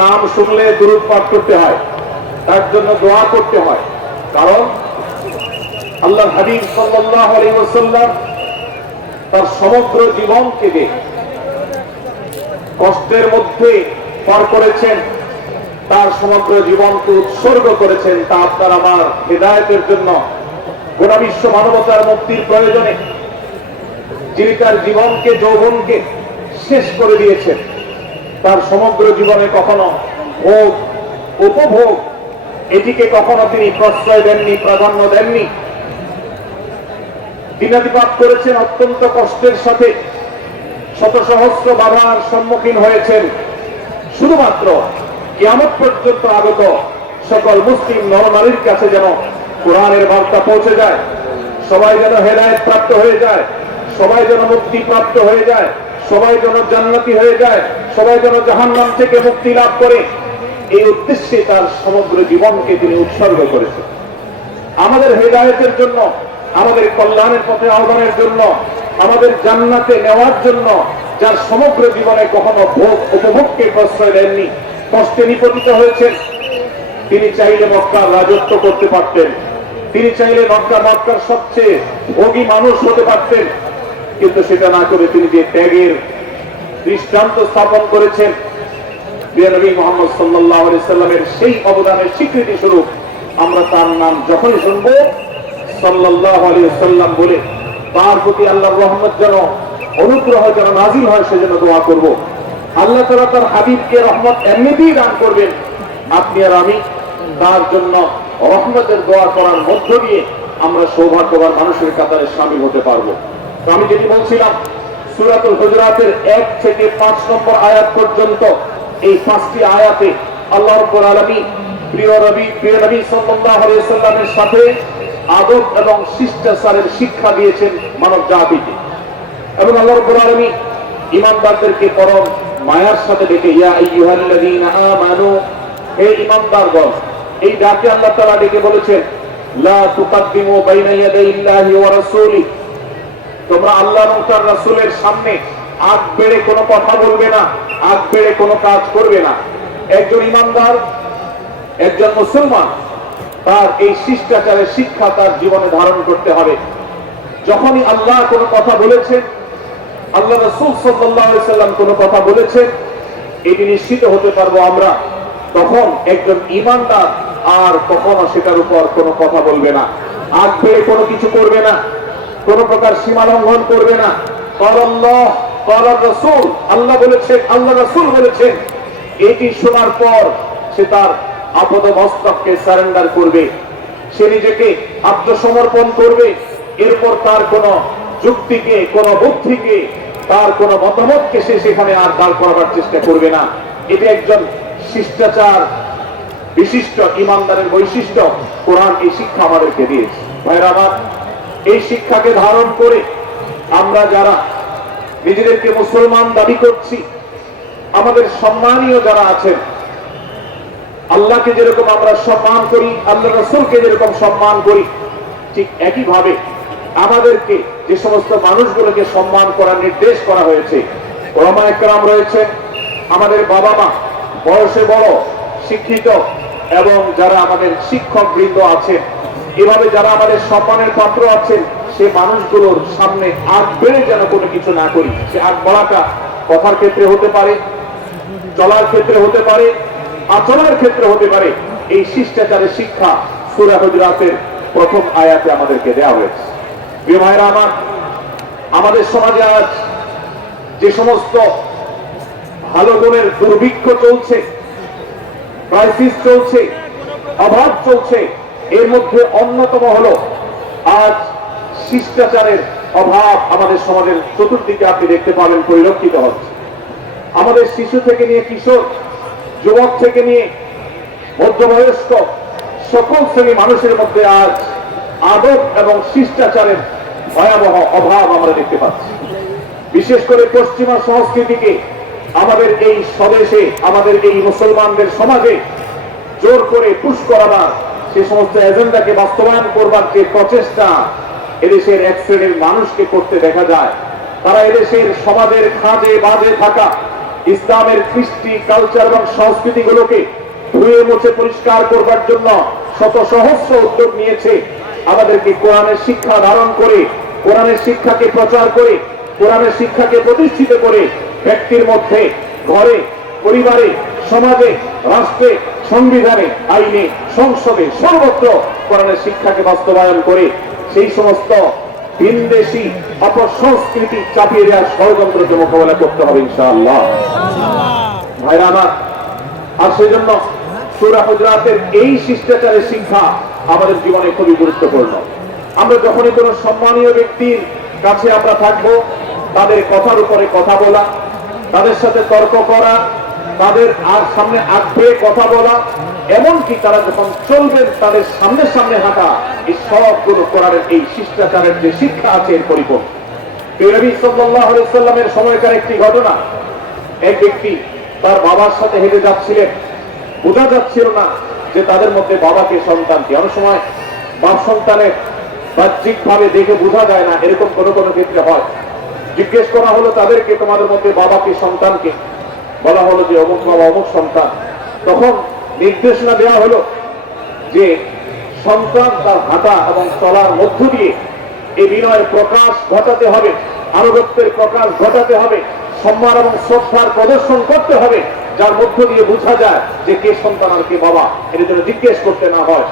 নাম শুনলে দুরূদ পাঠ করতে হয়, তার জন্য দোয়া করতে হয়। কারণ আল্লাহর হাবিব সাল্লাল্লাহু আলাইহি ওয়াসাল্লাম তার সমগ্র জীবনকে যে কষ্টের মধ্যে পার করেছেন, তার সমগ্র জীবনকে উৎসর্গ করেছেন তা আপনার আমার হেদায়েতের জন্য, গোটা বিশ্ব মানবতার মুক্তির প্রয়োজনে। যিনি তার জীবনকে, যৌবনকে শেষ করে দিয়েছেন, তার সমগ্র জীবনে কখনো ভোগ, উপভোগ এটিকে কখনো তিনি প্রশ্রয় দেননি, প্রাধান্য দেননি। দিনাতিপাত করেছেন অত্যন্ত কষ্টের সাথে, শত সহস্র বাধার সম্মুখীন হয়েছেন। শুধুমাত্র কিয়ামত পর্যন্ত আগত সকল মুসলিম নরনারীর কাছে যেন কোরআনের বার্তা পৌঁছে যায়, সবাই যেন হেদায়েত প্রাপ্ত হয়ে যায়, সবাই যেন মুক্তি প্রাপ্ত হয়ে যায়, সবাই যেন জান্নাতি হয়ে যায়, সবাই যেন জাহান্নাম থেকে মুক্তি লাভ করে। এই উদ্দেশ্যে তার সমগ্র জীবনকে তিনি উৎসর্গ করেছেন। আমাদের হেদায়েতের জন্য, আমাদের কল্যাণের পথে আহ্বানের জন্য, আমাদের জান্নাতে নেওয়ার জন্য, যার সমগ্র জীবনে কখনো ভোগ উপভোগকে প্রশ্রয় দেননি, কষ্টে নিপতিত হয়েছেন। তিনি চাইলে মক্কার রাজত্ব করতে পারতেন, তিনি চাইলে মক্কার সবচেয়ে ভোগী মানুষ হতে পারতেন, কিন্তু সেটা না করে তিনি যে ত্যাগের দৃষ্টান্ত স্থাপন করেছেন, নবী মুহাম্মদ সাল্লাল্লাহু আলাইহি সাল্লামের সেই অবদানের স্বীকৃতি স্বরূপ আমরা তার নাম যখনই শুনব সাল্লাল্লাহু আলাইহি সাল্লাম বলে তার প্রতি আল্লাহর রহমত যেন, অনুগ্রহ যেন নাজিল হয় সেজন্য দোয়া করব। আল্লাহ তাআলা তার হাবিবকে রহমত এমনিতেই দান করবেন, আপনি আর আমি তার জন্য রহমতের দোয়া করার মধ্য দিয়ে আমরা সৌভাগ্যবান মানুষের কাতারে শামিল হতে পারবো। তো আমি যেটি বলছিলাম, সূরাতুল হুজুরাতের 1 থেকে 5 নম্বর আয়াত পর্যন্ত এই 5টি আয়াতে আল্লাহ রাব্বুল আলামিন প্রিয় নবী সাল্লাল্লাহু আলাইহি সাল্লামের সাথে আদব এবং শিষ্টাচারের শিক্ষা দিয়েছেন মানব জাতিকে। এবং আল্লাহ রাব্বুল আলামিন ঈমানদারদেরকে পরম মায়ার সাথে ডেকে ইয়া আইয়ুহাল্লাযীনা আমানু, হে ঈমানদারগণ, এই ডাকে আল্লাহ তাআলা ডেকে বলেছেন লা তুকাদ্দিমু বাইনা ইয়াদাইল্লাহি ওয়া রাসূলিহি, তোমরা আল্লাহ এবং তার রাসূলের সামনে আগ বেড়ে কোনো কথা বলবে না, আগ বেড়ে কোনো কাজ করবে না। একজন ঈমানদার, একজন মুসলমান, তার এই শিষ্টাচারের শিক্ষা তার জীবনে ধারণ করতে হবে। যখনই আল্লাহ কোনো কথা বলেছেন, আল্লাহ রাসূল সাল্লাল্লাহু আলাইহি সাল্লাম কোনো কথা বলেছেন, এটি নিশ্চিত হতে পারবো আমরা, তখন একজন ঈমানদার আর কখনো সেটার উপর কোনো কথা বলবে না, আগ বেড়ে কোনো কিছু করবে না, কোন প্রকার সীমা লঙ্ঘন করবে না। আল্লাহ, রাসূল, আল্লাহ বলেছেন, আল্লাহ রাসূল বলেছেন, এটি শোনার পর সে তার আপাদমস্তককে সারেন্ডার করবে, সে নিজেকে আত্মসমর্পণ করবে। এরপর তার কোন যুক্তিকে, কোন বুদ্ধিকে, তার কোন মতামতকে সে সেখানে আর দাঁড় করাবার চেষ্টা করবে না। এটি একজন শিষ্টাচার বিশিষ্ট ঈমানদারের বৈশিষ্ট্য। কোরআন এই শিক্ষা আমাদেরকে দিয়েছে। ভাইরা আমার, এই শিক্ষাকে ধারণ করে আমরা যারা নিজেদেরকে মুসলমান দাবি করছি, আমাদের সম্মানীয় যারা আছেন, আল্লাহকে যেরকম আমরা সম্মান করি, আল্লাহ রাসূলকে যেরকম সম্মান করি, ঠিক একইভাবে আমাদেরকে যে সমস্ত মানুষগুলোকে সম্মান করার নির্দেশ করা হয়েছে, ওলামা একরাম রয়েছেন, আমাদের বাবা মা, বয়সে বড়, শিক্ষিত, এবং যারা আমাদের শিক্ষক বৃন্দ আছে, এভাবে যারা আমাদের সম্মানের পাত্র আছেন, সে মানুষগুলোর সামনে আগ বেড়ে যেন কোনো কিছু না করি। সে আগ বাড়াটা কথার ক্ষেত্রে হতে পারে, চলার ক্ষেত্রে হতে পারে, আচরণের ক্ষেত্রে হতে পারে। এই শিষ্টাচারের শিক্ষা সূরা হুজুরাতের প্রথম আয়াতে আমাদেরকে দেওয়া হয়েছে। প্রিয় ভাইরা আমার, আমাদের সমাজে আজ যে সমস্ত ভালো গুণের দুর্ভিক্ষ চলছে, ক্রাইসিস চলছে, অভাব চলছে, এর মধ্যে অন্যতম হলো আজ শিষ্টাচারের অভাব। আমাদের সমাজের চতুর্দিকে আপনি দেখতে পাবেন পরিলক্ষিত হচ্ছে। আমাদের শিশু থেকে নিয়ে কিশোর, যুবক থেকে নিয়ে মধ্যবয়স্ক সকল শ্রেণী মানুষের মধ্যে আজ আদব এবং শিষ্টাচারের ভয়াবহ অভাব আমরা দেখতে পাচ্ছি। বিশেষ করে পশ্চিমা সংস্কৃতিকে আমাদের এই স্বদেশে, আমাদের এই মুসলমানদের সমাজে জোর করে পুশ করাবার, সে সমস্ত এজেন্ডাকে বাস্তবায়ন করবার যে প্রচেষ্টা এদেশের এক শ্রেণীর মানুষকে করতে দেখা যায়, তারা এদেশের সমাজের খাঁজে বাজে থাকা ইসলামের কৃষ্টি কালচার এবং সংস্কৃতিগুলোকে ধুয়ে মুছে পরিষ্কার করবার জন্য শত সহস্র উদ্যোগ নিয়েছে। আমাদেরকে কোরআনের শিক্ষা ধারণ করে, কোরআনের শিক্ষাকে প্রচার করে, কোরআনের শিক্ষাকে প্রতিষ্ঠিত করে ব্যক্তির মধ্যে, ঘরে, পরিবারে, সমাজে, রাষ্ট্রে, সংবিধানে, আইনে, সংসদে সর্বত্র কোরআনের শিক্ষাকে বাস্তবায়ন করে সেই সমস্ত ভিনদেশী অপসংস্কৃতি চাপিয়ে দেওয়ার ষড়যন্ত্রকে মোকাবেলা করতে হবে ইনশাআল্লাহ। ভাইরা আমার, আর সেই জন্য সূরা হুজুরাতের এই শিষ্টাচারের শিক্ষা আমাদের জীবনে খুবই গুরুত্বপূর্ণ। আমরা যখনই কোনো সম্মানীয় ব্যক্তির কাছে আমরা থাকবো, তাদের কথার উপরে কথা বলা, তাদের সাথে তর্ক করা, তাদের আর সামনে আগ পেয়ে কথা বলা, এমনকি তারা যখন চলবেন তাদের সামনে সামনে হাঁটা, এই সবগুলো কোরআনের এই শিষ্টাচারের যে শিক্ষা আছে এর পরিপূর্ণ। নবী সাল্লাল্লাহু আলাইহি সাল্লামের সময়কার একটি ঘটনা, এক ব্যক্তি তার বাবার সাথে হেঁটে যাচ্ছিলেন, বোঝা যাচ্ছিল না যে তাদের মধ্যে বাবাকে সন্তানকে। অনেক সময় বাপ সন্তানের বাহ্যিক ভাবে দেখে বোঝা যায় না, এরকম কোনো কোনো ক্ষেত্রে হয়। জিজ্ঞেস করা হলো তাদেরকে, তোমাদের মধ্যে বাবাকে সন্তানকে? বলা হলো যে অমুক বাবা অমুক সন্তান। তখন নির্দেশনা দেওয়া হলো যে সন্তান তার হাঁটা এবং চলার মধ্য দিয়ে এই বিনয়ের প্রকাশ ঘটাতে হবে, আনুগত্যের প্রকাশ ঘটাতে হবে, সম্মান এবং শ্রদ্ধার প্রদর্শন করতে হবে, যার মধ্য দিয়ে বোঝা যায় যে কে সন্তান আর কে বাবা। এর জন্য জিজ্ঞেস করতে না হয়।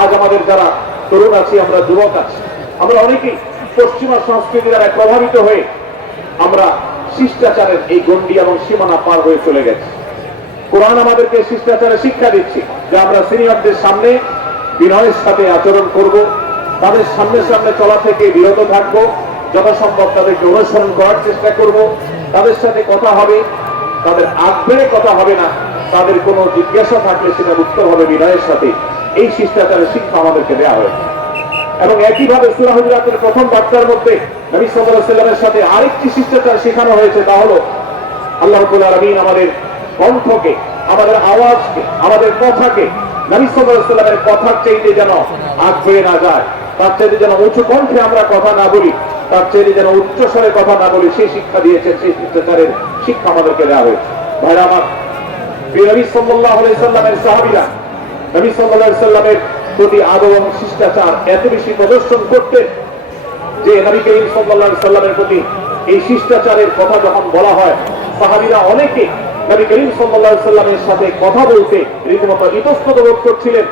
আজ আমাদের যারা তরুণ আছি, আমরা যুবক আছি, আমরা অনেকেই পশ্চিমা সংস্কৃতি দ্বারা প্রভাবিত হয়ে আমরা শিষ্টাচারের এই গণ্ডি এবং সীমানা পার হয়ে চলে গেছি। কোরআন আমাদেরকে শিষ্টাচারের শিক্ষা দিচ্ছে যে আমরা সিনিয়রদের সামনে বিনয়ের সাথে আচরণ করব, তাদের সামনে সামনে চলা থেকে বিরত থাকবো, যথাসম্ভব তাদেরকে অনুসরণ করার চেষ্টা করব, তাদের সাথে কথা হবে, তাদের আগ্রহে কথা হবে না, তাদের কোনো জিজ্ঞাসা থাকলে সেটা উত্তর হবে বিনয়ের সাথে। এই শিষ্টাচারের শিক্ষা আমাদেরকে দেওয়া হয়েছে। এবং একইভাবে সূরা হুজুরাতের প্রথম বার্তার মধ্যে নবী সাল্লাল্লাহু আলাইহি ওয়াসাল্লামের সাথে আরেকটি শিষ্টাচার শেখানো হয়েছে, তা হলো আল্লাহ রাব্বুল আলামিন আমাদের কণ্ঠকে, আমাদের আওয়াজকে, আমাদের কথাকে নবী সাল্লাল্লাহু আলাইহি ওয়াসাল্লামের কথার চাইতে যেন আগ্রহে না যায়, তার চাইতে যেন উঁচু কণ্ঠে আমরা কথা না বলি, তার চাইতে যেন উচ্চ স্বরে কথা না বলি, সেই শিক্ষা দিয়েছেন, সেই শিষ্টাচারের শিক্ষা আমাদেরকে দেওয়া হয়েছে। ভাইরা আমার, নবী সাল্লাল্লাহু আলাইহি ওয়াসাল্লামের সাহাবীরা নবী সাল্লাল্লাহু আলাইহি ওয়াসাল্লামের প্রতি আদব এবং শিষ্টাচার এত বেশি প্রদর্শন করতেন যে নবী করিম সাল্লাল্লাহু আলাইহি ওয়াসাল্লামের প্রতি এই শিষ্টাচারের কথা যখন বলা হয়, সাহাবীরা অনেকে নবী করিম সাল্লাল্লাহু আলাইহি ওয়াসাল্লামের সাথে কথা বলতে রীতিমতো ইতস্তত বোধ করছিলেন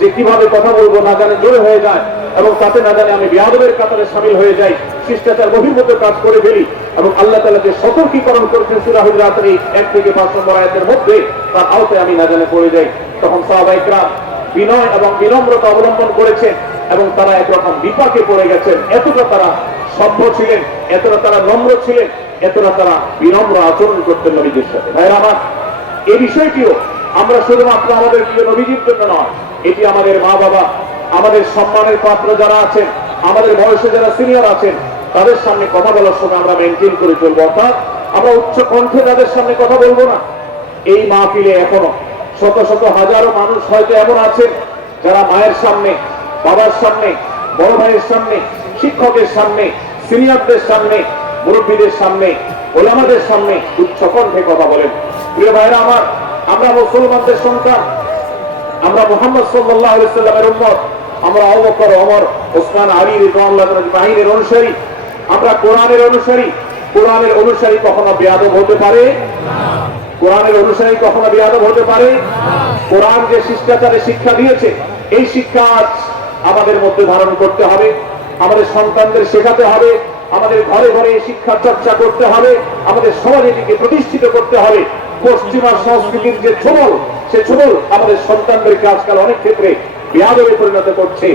যে কিভাবে কথা বলবো, না জানে জোরে হয়ে যায়, এবং তাতে না জানে আমি বেয়াদবের কাতারে শামিল হয়ে যাই, শিষ্টাচার বহির্ভূত কাজ করে ফেলি। এবং আল্লাহ তাআলা যে সতর্কীকরণ করেছেন সূরা হুজুরাতের এই 1 থেকে 5 নম্বর আয়াতের মধ্যে, তার আওতায় আমি না জানে পড়ে যাই। তখন সাহাবায়ে কেরাম বিনয় এবং বিনম্রতা অবলম্বন করেছেন এবং তারা একরকম বিপাকে পড়ে গেছেন। এতটা তারা সভ্য ছিলেন, এতটা তারা নম্র ছিলেন, এতটা তারা বিনম্র আচরণ করতেন নবীজির সাথে। ভাইরা আমার, এই বিষয়টিও আমরা শুধুমাত্র আমাদের প্রিয় নবীজির জন্য নয়, এটি আমাদের মা বাবা, আমাদের সম্মানের পাত্র যারা আছেন, আমাদের বয়সে যারা সিনিয়র আছেন, তাদের সামনে কথা বলার সময় আমরা মেনটেন করে চলবো। অর্থাৎ আমরা উচ্চ কণ্ঠে তাদের সামনে কথা বলবো না। এই মাহফিলে এখনো শত শত হাজারো মানুষ হয়তো এমন আছেন যারা মায়ের সামনে, বাবার সামনে, বড় ভাইয়ের সামনে, শিক্ষকের সামনে, সিনিয়রদের সামনে, মুরব্বীদের সামনে, ওলামাদের সামনে উচ্চ কণ্ঠে কথা বলেন। প্রিয় ভাইরা আমার, আমরা মুসলমানদের সন্তান, আমরা মুহাম্মদ সাল্লাল্লাহু আলাইহি ওয়াসাল্লামের উম্মত, আমরা আবু বকর, ওমর, ওসমান, আলী রাদিয়াল্লাহু আনহুর অনুসারী, আমরা কোরআনের অনুসারী। কোরআনের অনুসারী কখনো বেয়াদব হতে পারে না। কোরআনের অনুসারী কখনো বেয়াদব হতে পারে না। কোরআন যে শিষ্টাচারের শিক্ষা দিয়েছে, এই শিক্ষা আমাদের মধ্যে ধারণ করতে হবে, আমাদের সন্তানদের শেখাতে হবে, আমাদের ঘরে ঘরে এই শিক্ষার চর্চা করতে হবে, আমাদের সমাজে এটিকে প্রতিষ্ঠিত করতে হবে। পশ্চিমা সংস্কৃতির যে ছোবল, সে ছোবল আমাদের সন্তানদেরকে আজকাল অনেক ক্ষেত্রে বেয়াদবে পরিণত করছে,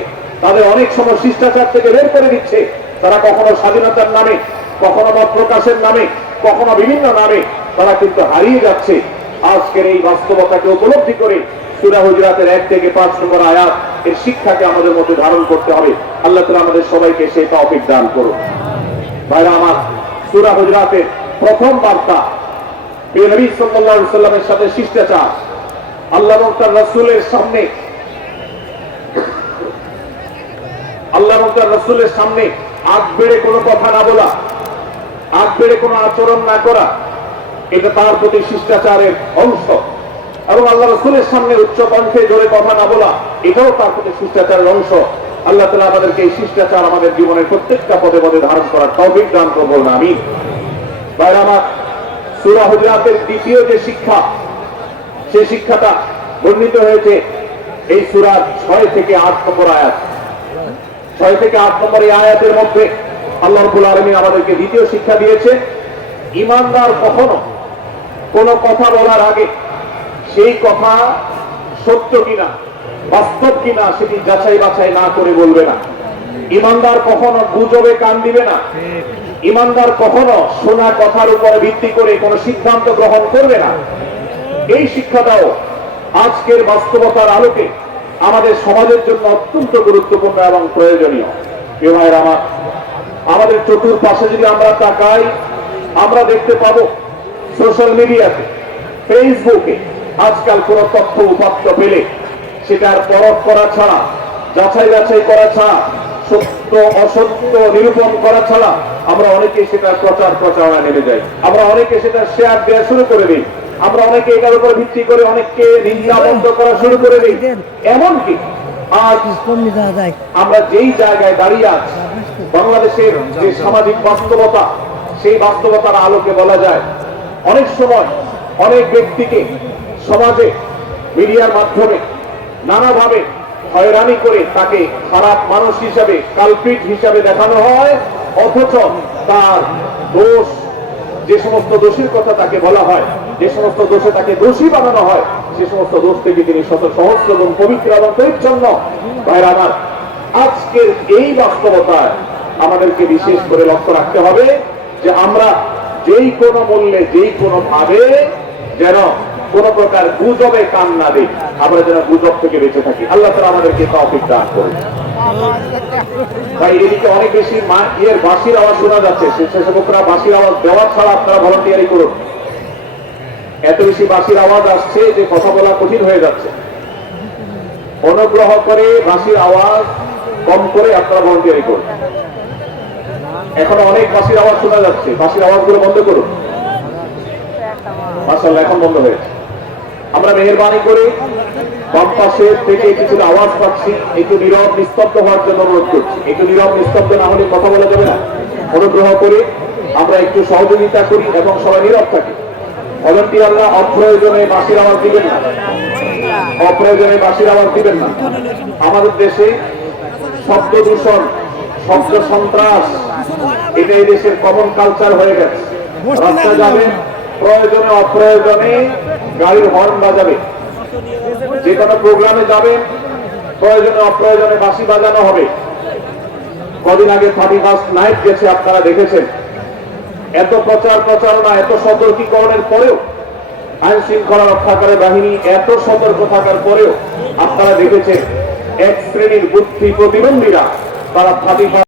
তাদের অনেক সময় শিষ্টাচার থেকে বের করে দিচ্ছে। তারা কখনো স্বাধীনতার নামে, কখনো মত প্রকাশের নামে, কখনো বিভিন্ন নামে তারা কিন্তু হারিয়ে যাচ্ছে। আজকের এই বাস্তবতাকে উপলব্ধি করে সূরা হুজুরাতের 1 থেকে 5 নম্বর আয়াত এর শিক্ষাকে আমাদের মধ্যে ধারণ করতে হবে। আল্লাহ তাআলা আমাদের সবাইকে সেই তৌফিক দান করুন। ভাইরা আমার, সূরা হুজুরাতের প্রথম বার্তা নবী সাল্লাল্লাহু আলাইহি ওয়াসাল্লামের সাথে শিষ্টাচার। আল্লাহ এবং তার রাসূলের সামনে, আল্লাহ এবং তার রাসূলের সামনে আগ বেড়ে কোনো কথা না বলা, আগ বেড়ে কোনো আচরণ না করা, এটা তার প্রতি শিষ্টাচারের অংশ, এবং আল্লাহ রাসূলের সামনে উচ্চ কণ্ঠে জোরে কথা না বলা এটাও তার প্রতি শিষ্টাচারের অংশ। আল্লাহ তাআলা আমাদেরকে এই শিষ্টাচার আমাদের জীবনের প্রত্যেকটা পদে পদে ধারণ করার তৌফিক দান করুন, আমিন। ভাইরা আমার, সূরা হুজুরাতের দ্বিতীয় যে শিক্ষা, সেই শিক্ষাটা বর্ণিত হয়েছে এই সূরার 6 থেকে 8 নম্বর আয়াত। 6 থেকে 8 নম্বর এই আয়াতের মধ্যে আল্লাহ রাব্বুল আলামিন আমাদেরকে দ্বিতীয় শিক্ষা দিয়েছে, ঈমানদার কখনো কোন কথা বলার আগে সেই কথা সত্য কিনা, বাস্তব কিনা সেটি যাচাই বাছাই না করে বলবে না। ঈমানদার কখনো গুজবে কান দিবে না। ঈমানদার কখনো শোনা কথার উপরে ভিত্তি করে কোনো সিদ্ধান্ত গ্রহণ করবে না। এই শিক্ষাটাও আজকের বাস্তবতার আলোকে আমাদের সমাজের জন্য অত্যন্ত গুরুত্বপূর্ণ এবং প্রয়োজনীয়। প্রিয় ভাইয়েরা আমার, আমাদের চতুর্পাশে যদি আমরা তাকাই, আমরা দেখতে পাবো সোশ্যাল মিডিয়াতে, ফেসবুকে আজকাল কোন তথ্য উপাত্ত পেলে সেটার পরখ করা ছাড়া, যাচাই বাছাই করা ছাড়া, সত্য অসত্য নিরূপণ করা ছাড়া আমরা অনেকে সেটার প্রচারণা নেমে যাই। আমরা অনেকে সেটা শেয়ার দেওয়া শুরু করে দিই। আমরা অনেকে এটার উপর ভিত্তি করে অনেককে নিন্দাবদ্ধ করা শুরু করে দিই। এমনকি আজ আমরা যেই জায়গায় দাঁড়িয়ে আছি, বাংলাদেশের যে সামাজিক বাস্তবতা, সেই বাস্তবতার আলোকে বলা যায় অনেক সময় অনেক ব্যক্তিকে সমাজে মিডিয়ার মাধ্যমে নানাভাবে হয়রানি করে তাকে খারাপ মানুষ হিসাবে, কালপিট হিসাবে দেখানো হয়, অথচ তার দোষ, যে সমস্ত দোষের কথা তাকে বলা হয়, যে সমস্ত দোষে তাকে দোষী বানানো হয়, সে সমস্ত দোষ থেকে তিনি শত সহস্র এবং পবিত্র এবং পরিচ্ছন্ন। ভাইরা আমার, আজকের এই বাস্তবতায় আমাদেরকে বিশেষ করে লক্ষ্য রাখতে হবে যে আমরা যেই কোনো মূল্যে, যেই কোনো ভাবে যেন কোন প্রকার গুজবে কান না দিই, আমরা যেন গুজব থেকে বেঁচে থাকি। আল্লাহ তাআলা আমাদেরকে তৌফিক দান করুন। ভাই, এদিকে অনেক বেশি বাঁশির আওয়াজ শোনা যাচ্ছে। স্বেচ্ছাসেবকরা বাঁশির আওয়াজ দেওয়া ছাড়া আপনারা ভলান্টিয়ারি করুন। এত বেশি বাঁশির আওয়াজ আসছে যে কথা বলা কঠিন হয়ে যাচ্ছে। অনুগ্রহ করে বাঁশির আওয়াজ কম করে আপনারা ভলান্টিয়ারি করুন। এখন অনেক বাঁশির আওয়াজ শোনা যাচ্ছে, বাঁশির আওয়াজগুলো বন্ধ করুন। মাশাআল্লাহ, এখন বন্ধ হয়েছে। আমরা মেহেরবানি করে বাম পাশে থেকে কিছুটা আওয়াজ পাচ্ছি, একটু নীরব নিস্তব্ধ হওয়ার জন্য অনুরোধ করছি। একটু নীরব নিস্তব্ধ না হলে কথা বলা যাবে না। অনুগ্রহ করে আমরা একটু সহযোগিতা করি এবং সবাই নীরব থাকি। ভলান্টিয়াররা অপ্রয়োজনে বাঁশির আওয়াজ দিবেন না, অপ্রয়োজনে বাঁশির আওয়াজ দিবেন না। আমাদের দেশে শব্দ দূষণ, শব্দ সন্ত্রাস, এটা এই দেশের কমন কালচার হয়ে গেছে। রাস্তায় যাবেন, প্রয়োজনে অপ্রয়োজনে গাড়ির হর্ন বাজাবে। যে কোনো প্রোগ্রামে যাবেন, প্রয়োজনে অপ্রয়োজনে বাঁশি বাজানো হবে। কদিন আগে 31st নাইট গেছে, আপনারা দেখেছেন। এত প্রচারণা, এত সতর্কীকরণের পরেও, আইন শৃঙ্খলা রক্ষাকারী বাহিনী এত সতর্ক থাকার পরেও আপনারা দেখেছেন এক শ্রেণীর বুদ্ধি প্রতিবন্ধীরা তারা 31